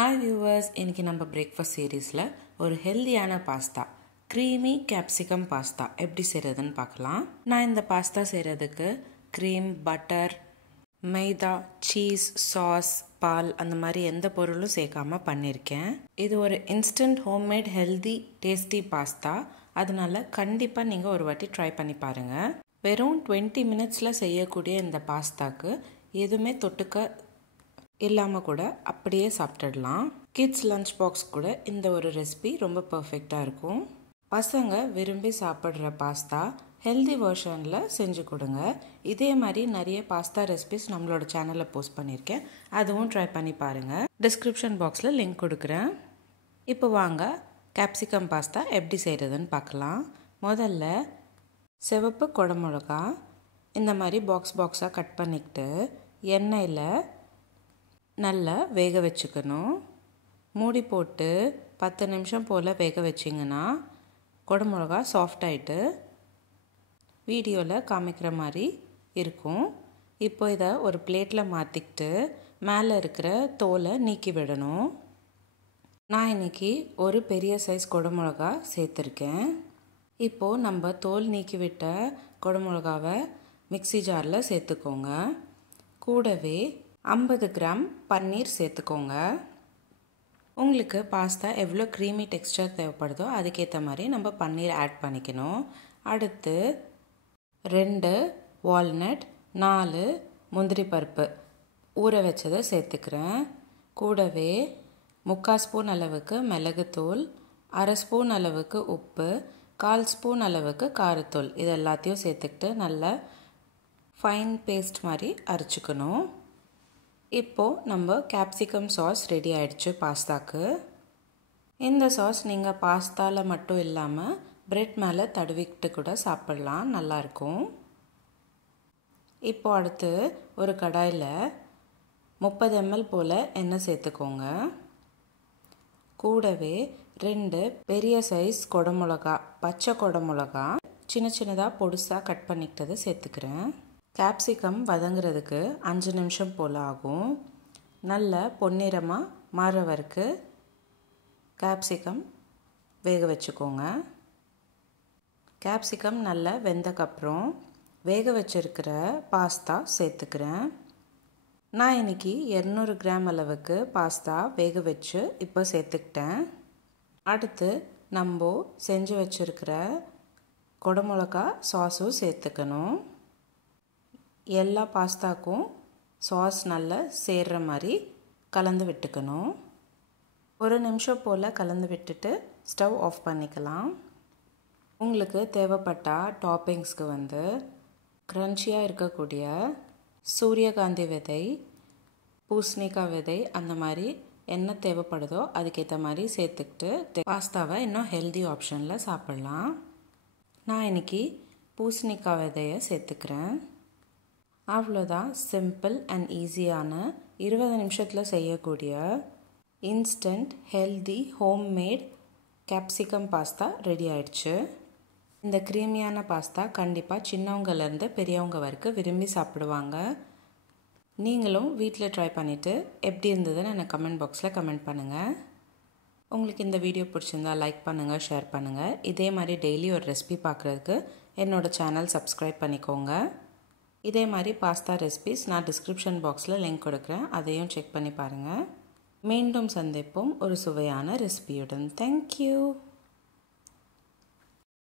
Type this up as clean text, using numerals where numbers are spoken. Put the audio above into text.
Hi viewers, இன்னைக்கு நம்ம breakfast seriesல ஒரு ஹெல்தியான பாஸ்தா creamy capsicum பாஸ்தா எப்படி செய்யறதுன்னு பார்க்கலாம். நான் இந்த பாஸ்தா செய்யறதுக்கு cream, butter, மைதா, cheese, sauce, பால் அந்த மாதிரி எந்த பொருளும் சேர்க்காம பண்ணிருக்கேன். இது ஒரு instant homemade healthy tasty pasta. அதனால கண்டிப்பா நீங்க ஒரு வாட்டி ட்ரை பண்ணி பாருங்க. வெறும் 20 minutesல செய்யக்கூடிய இந்த பாஸ்தாக்கு எதுவுமே தொட்டுக்க இல்லாமல் கூட அப்படியே சாப்பிட்டுடலாம். கிட்ஸ் லஞ்ச் பாக்ஸ் கூட இந்த ஒரு ரெசிபி ரொம்ப பர்ஃபெக்டாக இருக்கும். பசங்க விரும்பி சாப்பிட்ற பாஸ்தா ஹெல்தி வெர்ஷனில் செஞ்சு கொடுங்க. இதே மாதிரி நிறைய பாஸ்தா ரெசிபிஸ் நம்மளோட சேனலில் போஸ்ட் பண்ணியிருக்கேன். அதுவும் ட்ரை பண்ணி பாருங்கள். டிஸ்கிரிப்ஷன் பாக்ஸில் லிங்க் கொடுக்குறேன். இப்போ வாங்க கேப்சிகம் பாஸ்தா எப்படி செய்கிறதுன்னு பார்க்கலாம். முதல்ல சிவப்பு குடமிளகா இந்த மாதிரி பாக்ஸாக கட் பண்ணிக்கிட்டு எண்ணெயில் நல்லா வேக வச்சுக்கணும். மூடி போட்டு 10 நிமிஷம் போல் வேக வச்சிங்கன்னா குடமிளகா சாஃப்ட் ஆகிட்டு வீடியோவில் காமிக்கிற மாதிரி இருக்கும். இப்போ இதை ஒரு பிளேட்டில் மாற்றிக்கிட்டு மேலே இருக்கிற தோலை நீக்கி விடணும். நான் இன்றைக்கி ஒரு பெரிய சைஸ் குடமிளகா சேர்த்துருக்கேன். இப்போது நம்ம தோல் நீக்கி விட்ட குடமிளகாவை மிக்ஸி ஜாரில் சேர்த்துக்கோங்க. கூடவே 50 கிராம் பன்னீர் சேர்த்துக்கோங்க. உங்களுக்கு பாஸ்தா எவ்வளோ க்ரீமி டெக்ஸ்டர் தேவைப்படுதோ அதுக்கேற்ற மாதிரி நம்ம பன்னீர் ஆட் பண்ணிக்கணும். அடுத்து 2 வால்நட், 4 முந்திரி பருப்பு ஊற வச்சதை சேர்த்துக்கிறேன். கூடவே 3/4 ஸ்பூன் அளவுக்கு மிளகுத்தூள், 1/2 ஸ்பூன் அளவுக்கு உப்பு, 1/4 ஸ்பூன் அளவுக்கு காரத்தூள் இது எல்லாத்தையும் சேர்த்துக்கிட்டு நல்லா ஃபைன் பேஸ்ட் மாதிரி அரைச்சிக்கணும். இப்போது நம்ம கேப்சிகம் சாஸ் ரெடி ஆகிடுச்சு பாஸ்தாக்கு. இந்த சாஸ் நீங்கள் பாஸ்தாவில் மட்டும் இல்லாமல் பிரெட் மேலே தடவிக்கிட்டு கூட சாப்பிட்லாம், நல்லாயிருக்கும். இப்போ அடுத்து ஒரு கடாயில் 30 ml போல் எண்ணெய் சேர்த்துக்கோங்க. கூடவே 2 பெரிய சைஸ் குடமிளகா, பச்சை குடமிளகா சின்னதாக பொடுசாக கட் பண்ணிக்கிட்டதை சேர்த்துக்கிறேன். கேப்சிகம் வதங்கிறதுக்கு 5 நிமிஷம் போல் ஆகும். நல்ல பொன்னிறமாக மாற வரைக்கும் கேப்சிகம் வேக வச்சுக்கோங்க. கேப்சிகம் நல்லா வெந்தக்கப்புறம் வேக வச்சிருக்கிற பாஸ்தா சேர்த்துக்கிறேன். நான் இன்றைக்கி 200 கிராம் அளவுக்கு பாஸ்தா வேக வச்சு இப்போ சேர்த்துக்கிட்டேன். அடுத்து நம்ம செஞ்சு வச்சுருக்கிற குடமிளகா சாஸும் சேர்த்துக்கணும். எல்லா பாஸ்தாக்கும் சாஸ் நல்லா சேர்கிற மாதிரி கலந்து விட்டுக்கணும். 1 நிமிஷம் போல் கலந்து விட்டுட்டு ஸ்டவ் ஆஃப் பண்ணிக்கலாம். உங்களுக்கு தேவைப்பட்டால் டாப்பிங்ஸ்க்கு க்ரன்ச்சியாக இருக்கக்கூடிய சூரியகாந்தி விதை, பூசணிக்காய் விதை அந்த மாதிரி என்ன தேவைப்படுதோ அதுக்கேற்ற மாதிரி சேர்த்துக்கிட்டு பாஸ்தாவை இன்னும் ஹெல்தி ஆப்ஷனில் சாப்பிட்லாம். நான் இன்றைக்கி பூசணிக்காய் விதையை சேர்த்துக்கிறேன். அவ்வளோதான், சிம்பிள் அண்ட் ஈஸியான 20 நிமிஷத்தில் செய்யக்கூடிய instant healthy homemade capsicum pasta ready ஆயிடுச்சு. இந்த க்ரீமியான பாஸ்தா கண்டிப்பாக சின்னவங்கலேருந்து பெரியவங்க வரைக்கும் விரும்பி சாப்பிடுவாங்க. நீங்களும் வீட்டில் ட்ரை பண்ணிவிட்டு எப்படி இருந்ததுன்னு எனக்கு கமெண்ட் பாக்ஸில் கமெண்ட் பண்ணுங்கள். உங்களுக்கு இந்த வீடியோ பிடிச்சிருந்தா லைக் பண்ணுங்கள், ஷேர் பண்ணுங்கள். இதே மாதிரி டெய்லி ஒரு ரெசிபி பார்க்குறதுக்கு என்னோடய சேனல் சப்ஸ்கிரைப் பண்ணிக்கோங்க. இதே மாதிரி பாஸ்தா ரெசிபிஸ் நான் டிஸ்கிரிப்ஷன் பாக்ஸில் லிங்க் கொடுக்குறேன், அதையும் செக் பண்ணி பாருங்கள். மீண்டும் சந்திப்போம் ஒரு சுவையான ரெசிபியுடன். தேங்க்யூ.